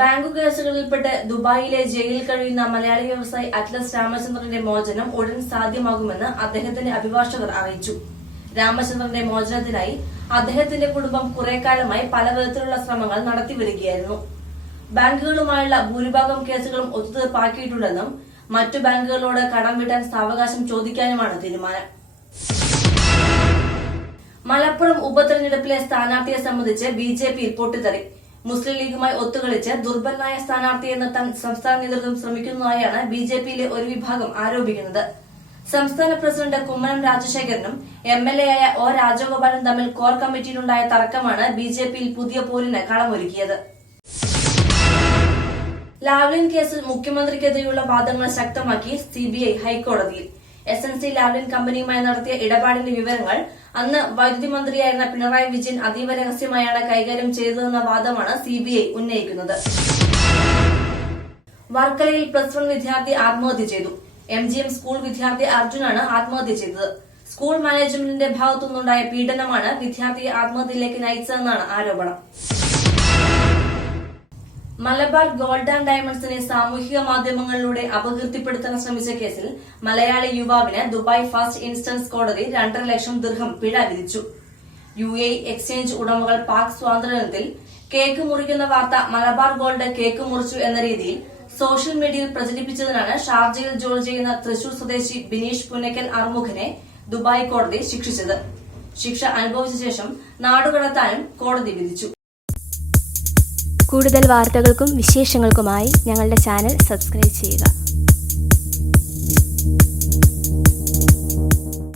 Bank കേസുകളിൽപ്പെട്ട് ദുബായിലെ ജയിലിൽ കഴിയുന്ന മലയാളി വ്യവസായി അറ്റ്ലസ് രാമചന്ദ്രന്റെ മോചനം ഉടൻ സാധ്യമാകുമെന്ന് അദ്ദേഹത്തിന്റെ അഭിഭാഷകർ അറിയിച്ചു. രാമചന്ദ്രന്റെ മോചനത്തിനായി അദ്ദേഹത്തിന്റെ കുടുംബം കുറെക്കാലമായി പലവിധത്തിലുള്ള ശ്രമങ്ങൾ നടത്തിവരികയായിരുന്നു. ബാങ്കുകളുമായുള്ള ഭൂരിഭാഗം കേസുകളും ഒത്തുതീർപ്പാക്കിയിട്ടുണ്ടെന്നും മറ്റു ബാങ്കുകളോട് കടം വീട്ടാൻ സാവകാശം ചോദിക്കാനുമാണ് തീരുമാനം. മലപ്പുറം ഉപതെരഞ്ഞെടുപ്പിലെ സ്ഥാനാർത്ഥിയെ സംബന്ധിച്ച് ബിജെപിയിൽ പൊട്ടിത്തെറി. മുസ്ലിം ലീഗുമായി ഒത്തുകളിച്ച് ദുർബലനായ സ്ഥാനാർത്ഥിയെ നിർത്താൻ സംസ്ഥാന നേതൃത്വം ശ്രമിക്കുന്നതായാണ് ബിജെപിയിലെ ഒരു വിഭാഗം ആരോപിക്കുന്നത്. സംസ്ഥാന പ്രസിഡന്റ് കുമ്മനം രാജശേഖരനും എംഎൽഎയായ ഒ രാജഗോപാലും തമ്മിൽ കോർ കമ്മിറ്റിയിലുണ്ടായ തർക്കമാണ് ബിജെപിയിൽ പുതിയ പോരിന് കളമൊരുക്കിയത്. ലാവ്ലിൻ കേസിൽ മുഖ്യമന്ത്രിക്കെതിരെയുള്ള വാദങ്ങൾ ശക്തമാക്കി സിബിഐ ഹൈക്കോടതിയിൽ. SNC ലാവ്ലിൻ കമ്പനിയുമായി നടത്തിയ ഇടപാടിന്റെ വിവരങ്ങൾ അന്ന് വൈദ്യുതി മന്ത്രിയായിരുന്ന പിണറായി വിജയൻ അതീവ രഹസ്യമായാണ് കൈകാര്യം ചെയ്തതെന്ന വാദമാണ് സിബിഐ ഉന്നയിക്കുന്നത്. വർക്കലയിൽ +1 വിദ്യാർത്ഥി ആത്മഹത്യ ചെയ്തു. MGM സ്കൂൾ വിദ്യാർത്ഥി അർജുനാണ് ആത്മഹത്യ ചെയ്തത്. സ്കൂൾ മാനേജ്മെന്റിന്റെ ഭാഗത്തുനിന്നുണ്ടായ പീഡനമാണ് വിദ്യാർത്ഥിയെ ആത്മഹത്യയിലേക്ക് നയിച്ചതെന്നാണ് ആരോപണം. മലബാർ ഗോൾഡ് ആൻഡ് ഡയമണ്ട്സിനെ സാമൂഹിക മാധ്യമങ്ങളിലൂടെ അപകീർത്തിപ്പെടുത്താൻ ശ്രമിച്ച കേസിൽ മലയാളി യുവാവിന് ദുബായ് ഫസ്റ്റ് ഇൻസ്റ്റൻസ് കോടതി 2.5 ലക്ഷം ദിർഹം പിഴ വിധിച്ചു. UAE എക്സ്ചേഞ്ച് ഉടമകൾ പാക് സ്വാതന്ത്ര്യദിനത്തിൽ കേക്ക് മുറിക്കുന്ന വാർത്ത മലബാർ ഗോൾഡ് കേക്ക് മുറിച്ചു എന്ന രീതിയിൽ സോഷ്യൽ മീഡിയയിൽ പ്രചരിപ്പിച്ചതിനാണ് ഷാർജയിൽ ജോലി ചെയ്യുന്ന തൃശൂർ സ്വദേശി ബിനീഷ് പുന്നക്കൽ അർമുഖനെ ദുബായ് കോടതി ശിക്ഷിച്ചത്. ശിക്ഷ അനുഭവിച്ച ശേഷം നാടുകടത്താനും കോടതി വിധിച്ചു. കൂടുതൽ വാർത്തകൾക്കും വിശേഷങ്ങൾക്കുമായി ഞങ്ങളുടെ ചാനൽ സബ്സ്ക്രൈബ് ചെയ്യുക.